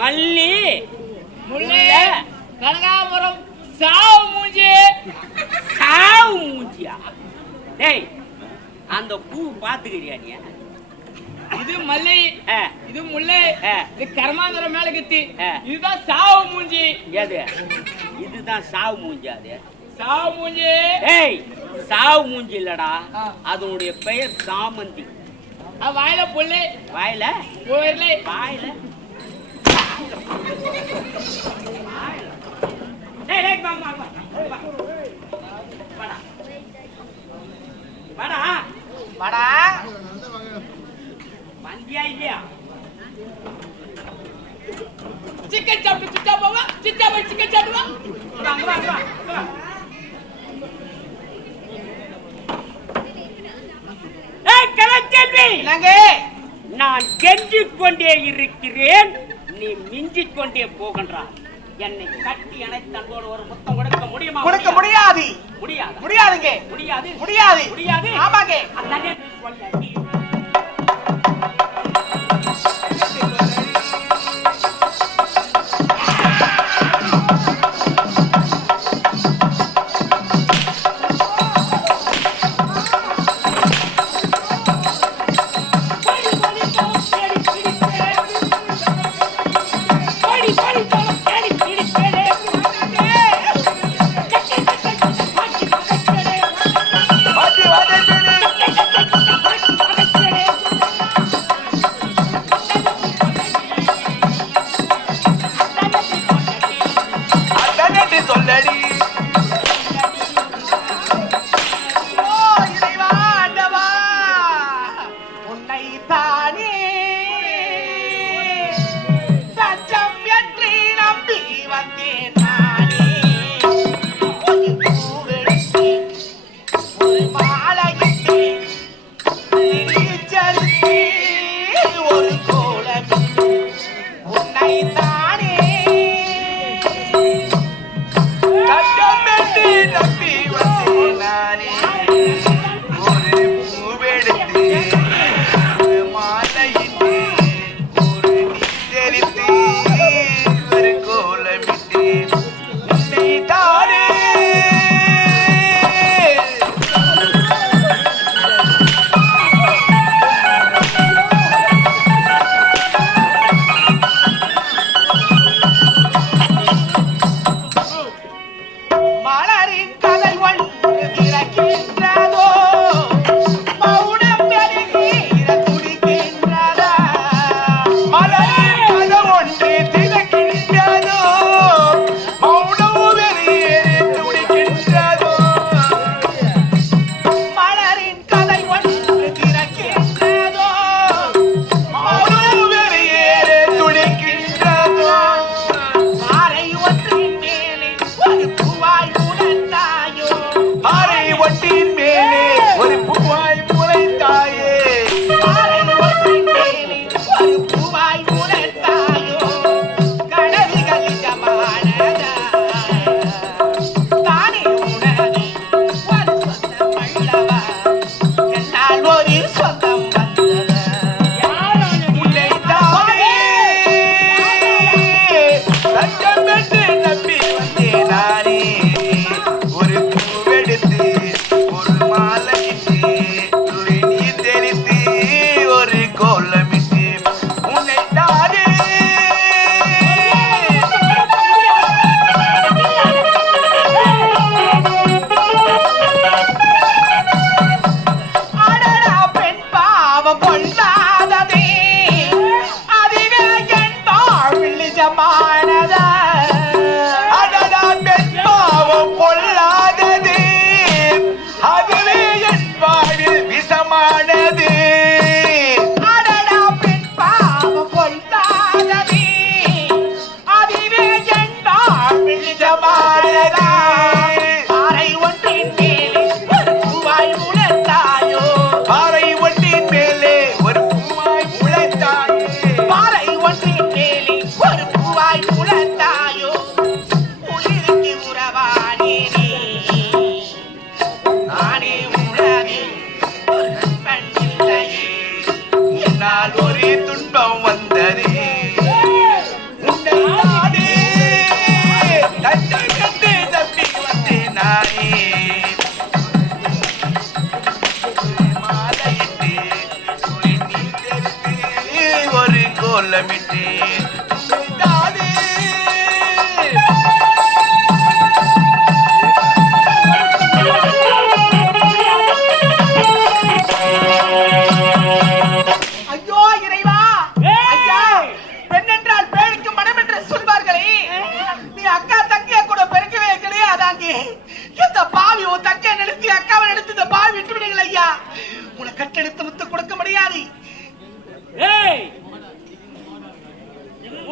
மல்லி முல்லை கனகாபுரம் சாவு மூஞ்சி. சாவு மூஞ்சியா? டேய் அந்த பூ பாத்துக்கிறியா நீ? இது மல்லி, இது முல்லை, இது கர்மாந்திரம் மேல கத்தி. இதுதான் சாவு மூஞ்சி. எது? இதுதான் சாவு மூஞ்சி. அது சாவு மூஞ்சி. ஏய் சாவு மூஞ்சி இல்லடா, அதனுடைய பெயர் சாமந்தி. வாயில புல்லு, வாயில வாயில வாயில. டேய் டேய் வா வா வா. வாடா வாடா வாடா. வந்தியா இல்லையா? சிக்கன் சாப்பிட்டு சிச்சா போவா, சிச்சா போய் சிக்கன் சாப்பிடுவா. வாங்க வாங்க வா. ஏய் கலச்செல்வி, நாங்க நான் கெஞ்சிக் கொண்டே இருக்கிறேன், நீ மிஞ்சிக் கொண்டே போகின்றாய். என்னை கட்டி அணைத்து அன்போடு ஒரு முத்தம் கொடுக்க முடியுமா? கொடுக்க முடியாது. முடியாது. முடியாதுங்க. முடியாது. முடியாது. முடியாது. ஆமாங்க. அதானே சொல்ல. பாறை ஒன்றின் மேலே ஒரு பூவாய்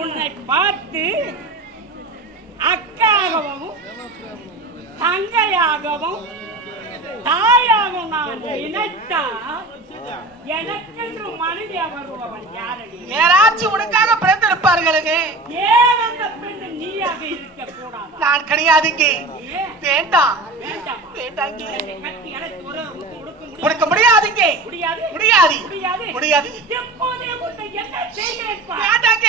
உன்னை பார்த்து அக்காகவும் தங்கையாகவும் தாயாகவும் நான் நினைத்தா எனக்கென்று மனைவியா வருபவன் யாரடி? யாராச்சும் உனக்காக பிறந்திருப்பார்களுங்க. ஏன் அந்த பெண் நீயாக இருக்க கூடாது? நான் கிடையாதுங்க. வேண்டாம் வேண்டாம், கொடுக்க முடியாதுங்க. முடியாது முடியாது முடியாது. எப்போதே உன்னை என்ன செய்கிறேன்? வேண்டாங்க.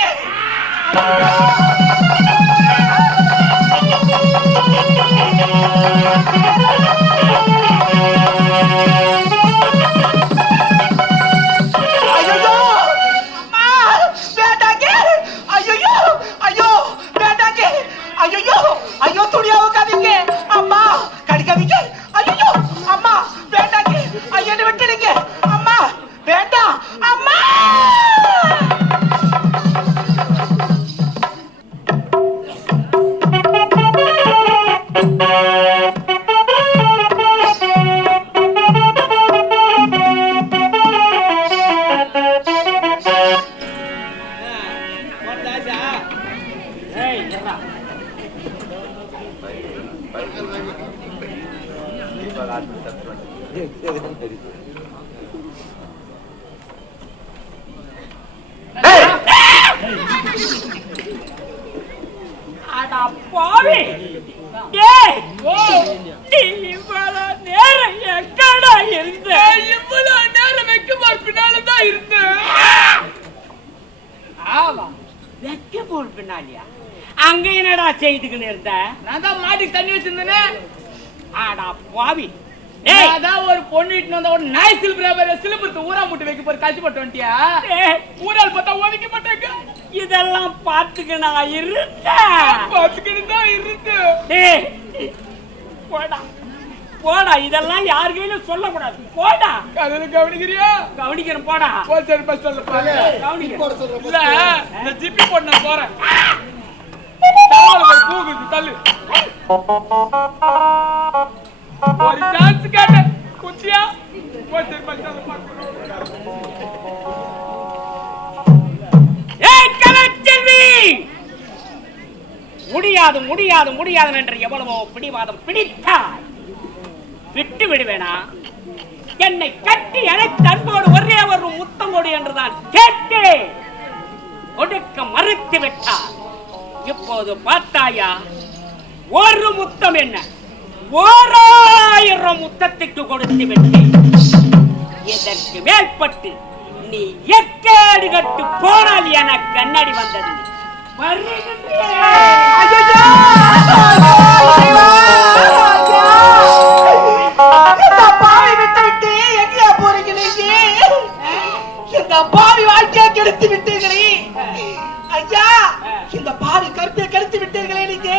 ஐயோ துணியாவுக்காதீங்க அம்மா, கடிக்காதீங்க. ஐயோ அம்மா வேண்டாங்க, ஐயோ விட்டுடுங்க அம்மா, வேண்டாம் அம்மா. அங்க என்னடா செய்துக்குன்னு இருந்த? நான் தான் மாட்டுக்கு தண்ணி வச்சிருந்தேன். ஆடா பாவி, அதான் ஒரு பொண்ணு இட்டு வந்தா ஒரு நாய் சிலுபுரத்து ஊரா முட்டு வைக்க போற கஷ்டப்பட்டு வந்துட்டியா? ஊரால் பார்த்தா ஒதுக்க மாட்டாங்க. இதெல்லாம் பாத்துக்கணா இருந்தேன், பாத்துக்கிட்டு தான் இருந்தேன். போடா போடா, இதெல்லாம் யாரு கையிலும் சொல்லக்கூடாது. போடா. கவனிக்கிறியா? கவனிக்கிறேன். போடா. சரி பஸ் சொல்ல இல்ல ஜிப்பி போட்டு நான் போறேன். தள்ளு ஒரு சான்ஸ் கேட்ட குச்சியா முடியாது முடியாது முடியாது என்று எவ்வளவோ பிடிவாதம் பிடித்தால் விட்டு விடுவேனா? என்னை கட்டி அணைத்து அன்போடு ஒரே ஒரு முத்தம் கொடு என்றுதான் கேட்டேன். கொடுக்க மறுத்து விட்டார். இப்போது பார்த்தாயா, ஒரு முத்தம் என்ன 1000 முத்தத்துக்கு கொடுத்து விட்டேன். இதற்கு மேற்பட்டு நீ எக்கேடு கட்டு போனால் என கண்ணடி வந்தது. பாவி விட்டு விட்டு எங்கேயா போறீங்க? இந்த பாவி வாழ்க்கையை கெடுத்து விட்டீர்களே ஐயா, இந்த பாவி கருத்தை கெடுத்து விட்டீர்களே நீங்க.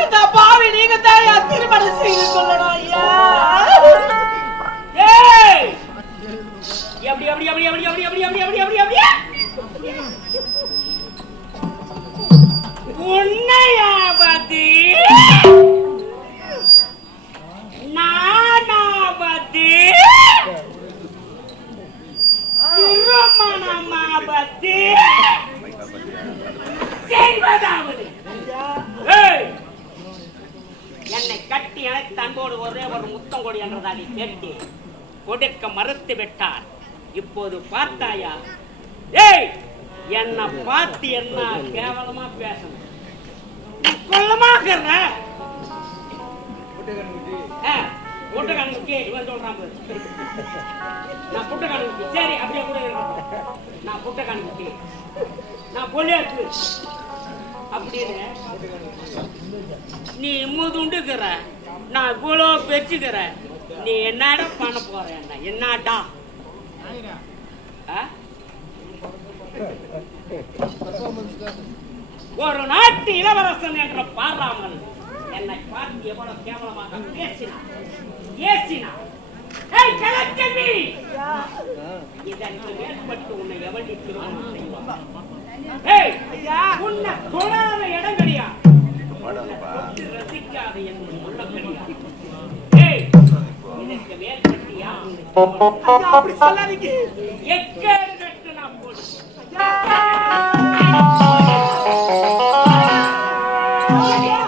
இந்த பாவி நீங்க தாயா திருமணம் செய்து கொள்ளணும் ஐயா. எப்படி எப்படி எப்படி எப்படி எப்படி எப்படி எப்படி எப்படி எப்படி உன்னையாவது நானாவது திருமணமாவது செய்வதாவது என்னை கட்டி அணைத்து அன்போடு ஒரே ஒரு முத்தம் கொடு என்றதாடி கேட்டு கொடுக்க மறுத்து விட்டார். இப்போது பார்த்தாயா, என்ன பார்த்து என்ன கேவலமா பேசணும்? கொள்ளமாக புட்டகனுக்கு இவன் சொல்றான். நான் புட்டகனுக்கு சரி அப்படியே கூட நான் புட்டகனுக்கு நான் பொலியாக்கு அப்படின்னு நீ முதுண்டுக்கிற, நான் இவ்வளோ பெற்றுக்கிற, நீ என்னடா பண்ண போற? என்னடா ஒரு நாட்டு இளவரசன் என்ற பாராமல் என்னை பார்த்து எவ்வளவு கேவலமாக பேசினார், ஏசினார். ஏய் கலக்கண்ணி, இதற்கு மேற்பட்டு உன்னை எவண்டி திருமணம் செய்வார்? ஏய் உன்னை தொடாத இடம் கிடையாது, ரசிக்காத என்று உள்ள கிடையாது. ஏய் இதற்கு மேற்பட்டு யார் அப்படி சொல்லாதீங்க. எக்கேடு கட்டு நான் போடு. ஐயா